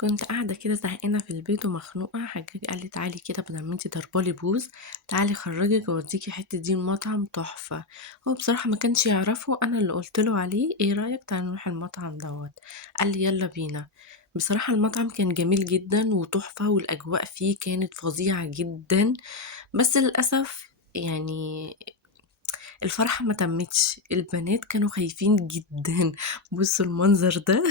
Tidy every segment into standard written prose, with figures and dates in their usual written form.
كنت قاعدة كده زهقانة في البيت ومخنوقة. حجاج قال لي تعالي كده بدل ما انتي ضربالي بوز، تعالي خرجك واوديكي حتة دي المطعم تحفة. هو بصراحة ما كانش يعرفه، انا اللي قلت له عليه ايه رأيك تعالي نروح المطعم دوت. قال لي يلا بينا. بصراحة المطعم كان جميل جدا وتحفة والاجواء فيه كانت فظيعة جدا. بس للأسف يعني الفرحة ما تمتش، البنات كانوا خايفين جدا. بصوا المنظر ده.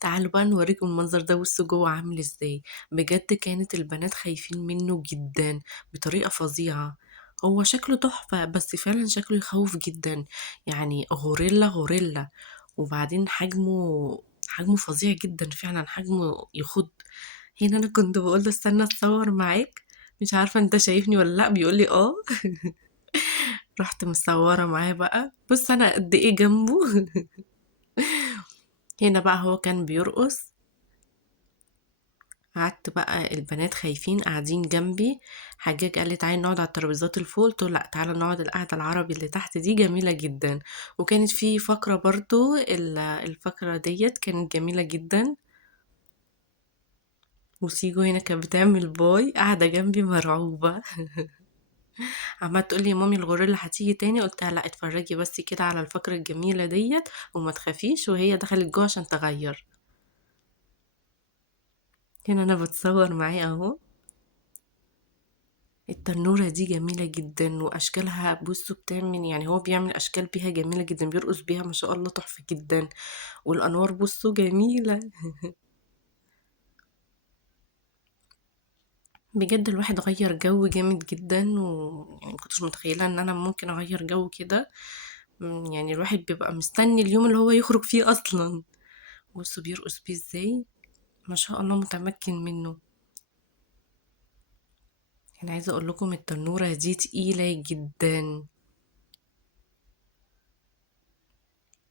تعالوا بقى نوريكم المنظر ده، بصوا جوه عامل ازاي. بجد كانت البنات خايفين منه جدا بطريقة فظيعة. هو شكله تحفة بس فعلا شكله يخوف جدا. يعني غوريلا غوريلا. وبعدين حجمه فظيع جدا، فعلا حجمه يخض. هنا انا كنت بقول له استنى اتصور معاك، مش عارفة انت شايفني ولا لا، بيقول لي اه. رحت مصورة معاه بقى، بص انا قد ايه جنبه. هنا بقى هو كان بيرقص. قعدت بقى البنات خايفين قاعدين جنبي. حجاج قال لي تعالي نقعد على الترابيزات الفوق، قلت له لا تعالى نقعد القعده العربي اللي تحت دي جميله جدا. وكانت في فقره برضو الفقره ديت كانت جميله جدا. وسيجو هنا كانت بتعمل باي قاعده جنبي مرعوبه. عمالة تقولي يا مامي الغوريلا هتيجي تاني، قلتها لا اتفرجي بس كده على الفقره الجميله ديت وما تخافيش. وهي دخلت جوه عشان تغير. هنا انا بتصور معاه اهو. التنورة دي جميلة جدا وأشكالها بصوا بتعمل، يعني هو بيعمل أشكال بيها جميلة جدا، بيرقص بيها ما شاء الله تحفة جدا. والأنوار بصوا جميلة. بجد الواحد غير جو جامد جدا، ويعني مكنتش متخيلة ان انا ممكن اغير جو كده. يعني الواحد بيبقى مستني اليوم اللي هو يخرج فيه اصلا. بصوا بيرقص بيه ازاي، ما شاء الله متمكن منه. انا عايزة اقول لكم التنورة دي تقيلة جدا.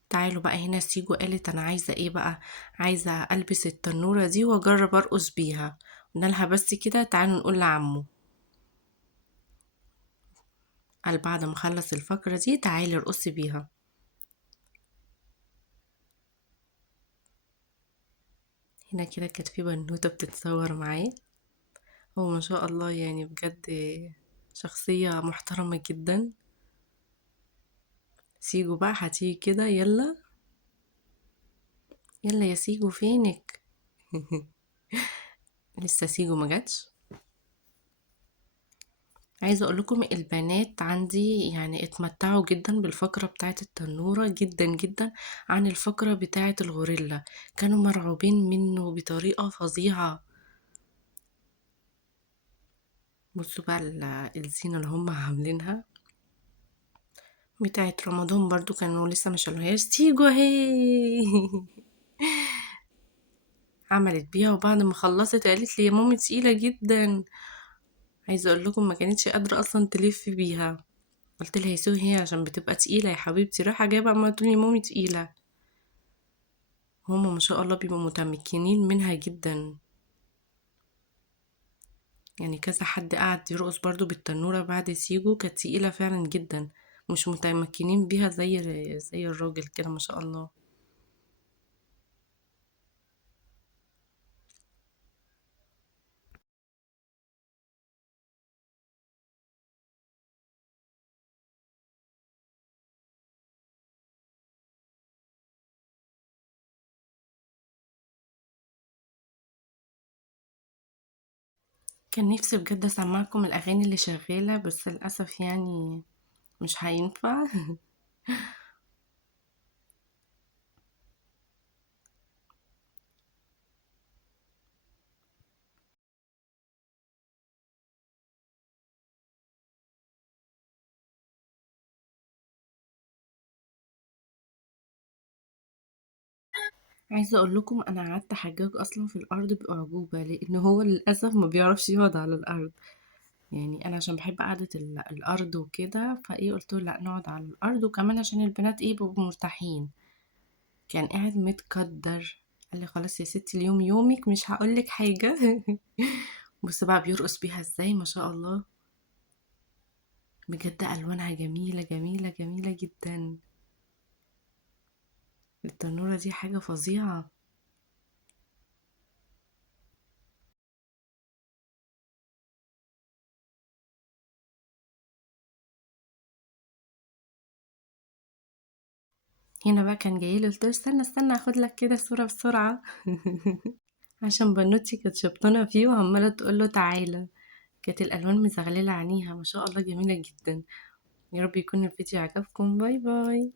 تعالوا بقى هنا سيجو قالت انا عايزة ايه بقى، عايزة البس التنورة دي واجرب ارقص بيها. قلنا لها بس كده تعالوا نقول لعمو. قال بعد ما خلص الفقرة دي تعالي ارقصي بيها. هنا كده كانت في بنوتة بتتصور معاه. هو ما شاء الله يعني بجد شخصية محترمة جدا. سيجو بقى هتيجي كده يلا. يلا يا سيجو فينك. لسه سيجو ما جاتش. عايزة اقول لكم البنات عندي يعني اتمتعوا جدا بالفقرة بتاعة التنورة جدا جدا عن الفقرة بتاعة الغوريلا. كانوا مرعوبين منه بطريقة فظيعة. بصوا بقى الزينة اللي هم عاملينها بتاعة رمضان برضو كانوا لسه ما شالوهاش. تيجوا هي. عملت بيها وبعد ما خلصت قالت لي يا مامي تقيلة جدا. عايزة اقول لكم ما كانتش قادرة اصلا تلف بيها. قلت لها يا سو هي عشان بتبقى تقيلة يا حبيبتي، رايحة جايبة عمالة تقولي مامي تقيلة. هما ما شاء الله بيبقوا متمكنين منها جدا. يعني كذا حد قعد يرقص برضو بالتنورة بعد سيجو، كانت تقيلة فعلا جدا. مش متمكنين بيها زي الراجل كده ما شاء الله. كان نفسي بجد اسمعكم الاغاني اللي شغالة بس للاسف يعني مش هينفع. عايزة اقول لكم انا قعدت حجاج اصلا في الارض باعجوبة لان هو للاسف ما بيعرفش يقعد على الارض. يعني انا عشان بحب قعدة الارض وكده فايه قلت له لا نقعد على الارض، وكمان عشان البنات ايه بيبقوا مرتاحين. كان قاعد متقدر. قال لي خلاص يا ستي اليوم يومك مش هقولك حاجة. بص بقى بيرقص بيها ازاي ما شاء الله. بجد الوانها جميلة جميلة جميلة جدا. التنورة دي حاجة فظيعة. هنا بقى كان جاي لي، قلت له استنى استنى اخد لك كده صورة بسرعة. عشان بنوتي كانت شبطانة فيه وعمالة تقول له تعالى. كانت الالوان مزغللة عينيها ما شاء الله، جميلة جدا. يا رب يكون الفيديو عجبكم. باي باي.